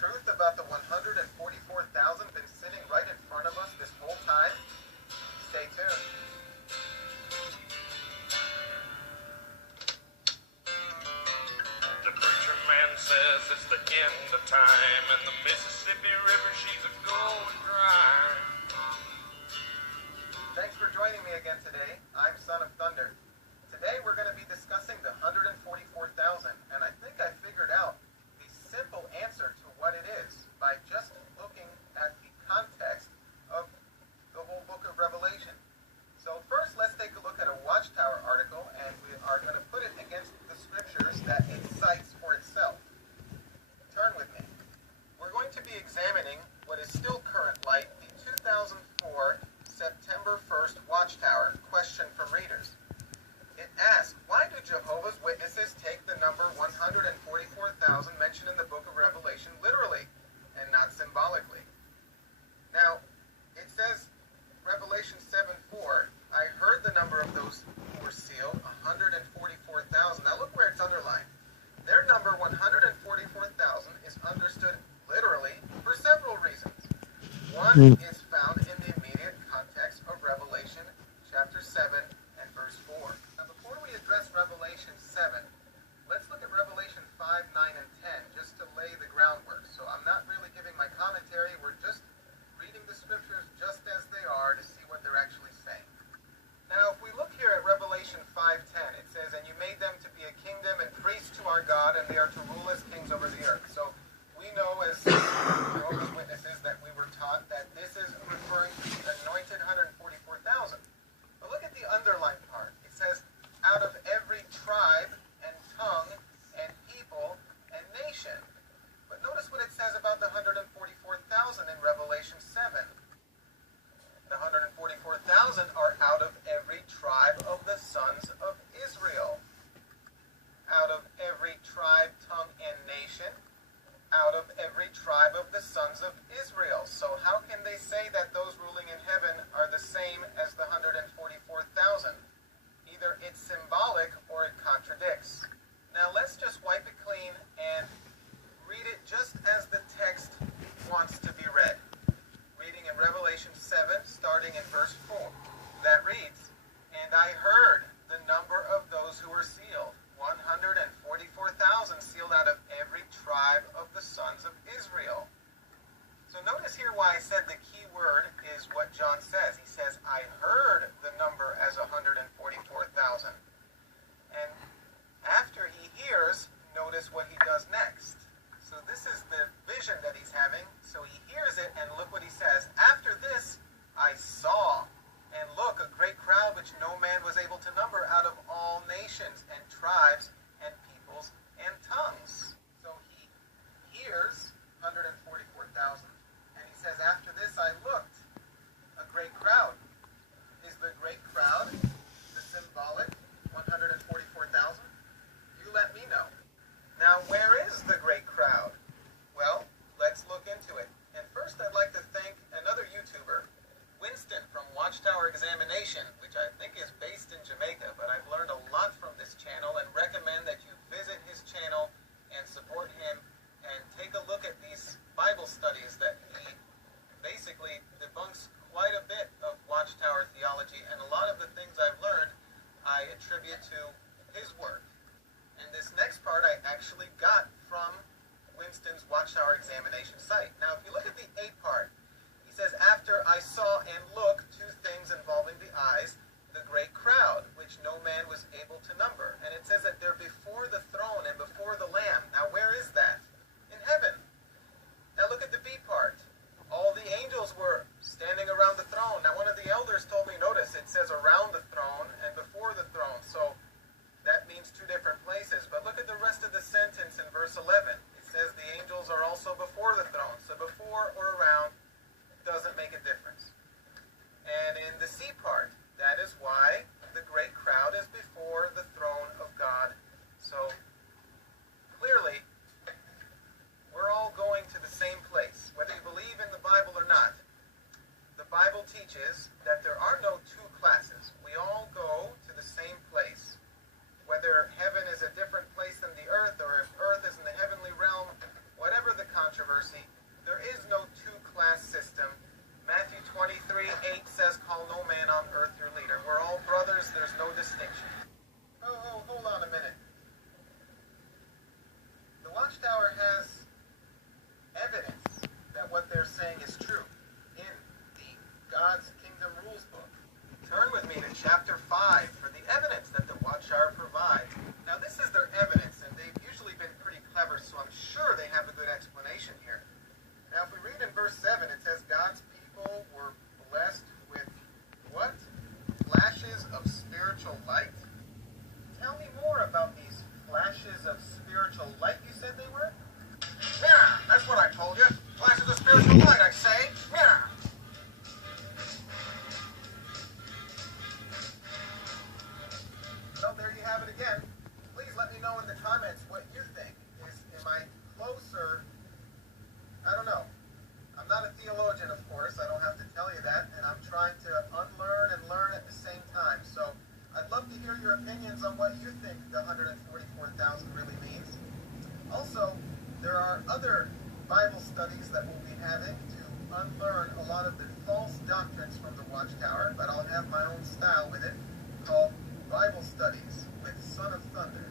truth about the 144,000 been sitting right in front of us this whole time? Stay tuned. The preacher man says it's the end of time, and the Mississippi River, she's a going dry. Thanks for joining me again today. I'm Son of Thunder. Today we're going to be discussing the 144,000, and I think I figured out the simple answer to what it is by just looking at the context of the whole book of Revelation. So first, let's take a look at a Watchtower article, and we are going to put it against the scriptures that it cites for itself. Turn with me. We're going to be examining what is still current light, the 2004 September 1st Watchtower question from readers. It asks, why do Jehovah's Witnesses take the number 144,000 mentioned in the book of Revelation literally and not symbolically? Now, it says, Revelation 7:4, I heard the number of those who were sealed, 144,000. Now look where it's underlined. Their number 144,000 is understood literally for several reasons. One is found in the immediate context of Revelation chapter 7 and verse 4. Now before we address Revelation 7, let's look at Revelation 5, 9, and 10 just to lay the groundwork. So I'm not really giving my commentary, we're just reading the scriptures just as they are to see what they're actually saying. Now if we look here at Revelation 5:10, it says, and you made them to be a kingdom and priests to our God, and they are to rule as kings over the earth. So we know as Jehovah's Witnesses that we were taught that this is referring to the anointed 144,000. But look at the underlined part. It says, out of every tribe and tongue and people and nation. But notice what it says about the 144,000 in Revelation 7. The 144,000 are out of every tribe of the sons of Israel. Out of every tribe, tongue, and nation. Out of every tribe of the sons of Israel. So how can they say that those ruling in heaven are the same as the 144,000? Either it's symbolic or it contradicts. Now let's just wipe it clean and read it just as the text wants to be read. Reading in Revelation 7, starting in verse 4. That reads, and I heard the number of those who were sealed, 144,000 sealed out of every tribe of the sons of Israel. So notice here why I said the key word is what John says. He says, I heard the number as 144,000. And after he hears, notice what he does next. So this is the vision that he's having. So he hears it, and look what he says. After this, I saw, and look, a great crowd which no man was able to number out of all nations and tribes and peoples and tongues. So he hears 144,000, and he says, after this I looked, a great crowd. Is the great crowd the symbolic 144,000? You let me know. Now, where is the great crowd? Well, let's look into it. And first, I'd like to thank another YouTuber, Winston from Watchtower Examination, which I think is based in Jamaica, but I've learned a lot from this channel and recommend that you visit his channel and support him and take a look at these Bible studies that he basically debunks quite a bit of Watchtower theology, and a lot of the things I've learned I attribute to his work. And this next part I actually got from Winston's Watchtower Examination site. Now, if you look at the 8 part, he says, after I saw and looked, 2 things involving the eyes, the great crowd, which no man was able to number. And it says that they're before the throne and before the Lamb. Now, where is that? In heaven. Now, look at the B part. All the angels were standing around the throne. Now, one of the elders told me, notice, it says around the throne and before the throne. So that means 2 different places. But look at the rest of the other Bible studies that we'll be having to unlearn a lot of the false doctrines from the Watchtower, but I'll have my own style with it, called Bible Studies with Son of Thunder.